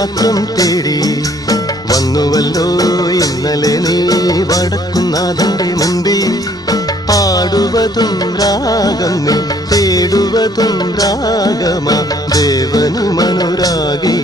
മാത്രം തേടി വന്നുവല്ലോ ഇന്നലെ നീ വടക്കുന്നാഥന്റെ മുമ്പിൽ. പാടുവതും രാഗം നീ തേടുവതും രാഗമാ ദേവനും അനുരാഗി